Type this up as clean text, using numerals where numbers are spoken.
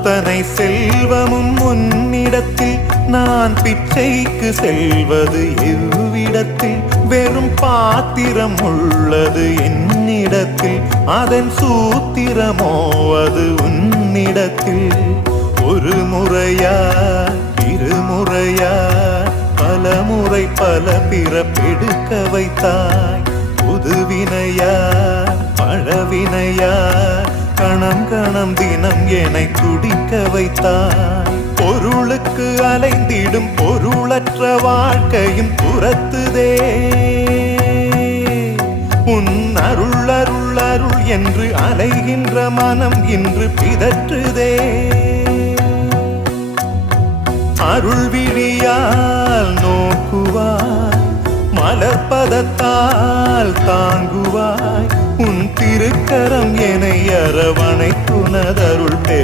அத்தனை செல்வமும் உன்னிடத்தில் நான் பிச்சைக்கு செல்வது எவ்விடத்தில் வெறும் பாத்திரம் உள்ளது என்னிடத்தில் அதன் சூத்திரமோ அது உன்னிடத்தில் ஒரு முறையா இருமுறையா பல முறை பல பிறப்பெடுக்க வைத்தாய் புதுவினையா பழவினையா கணம் கணம் தினம் என்னை துடிக்க வைத்தாய் பொருளுக்கு அலைந்திடும் பொருளற்ற வாழ்க்கையும் புறத்துதே உன் அருள் அருள் அருள் என்று அலைகின்ற மனம் இன்று பிதற்றுதே அருள் விழியால் நோக்குவாய் மலர்பதத்தால் தாங்குவாய் உன் திருக்கரம் என்னை அரவணைத்துனதருள் பெற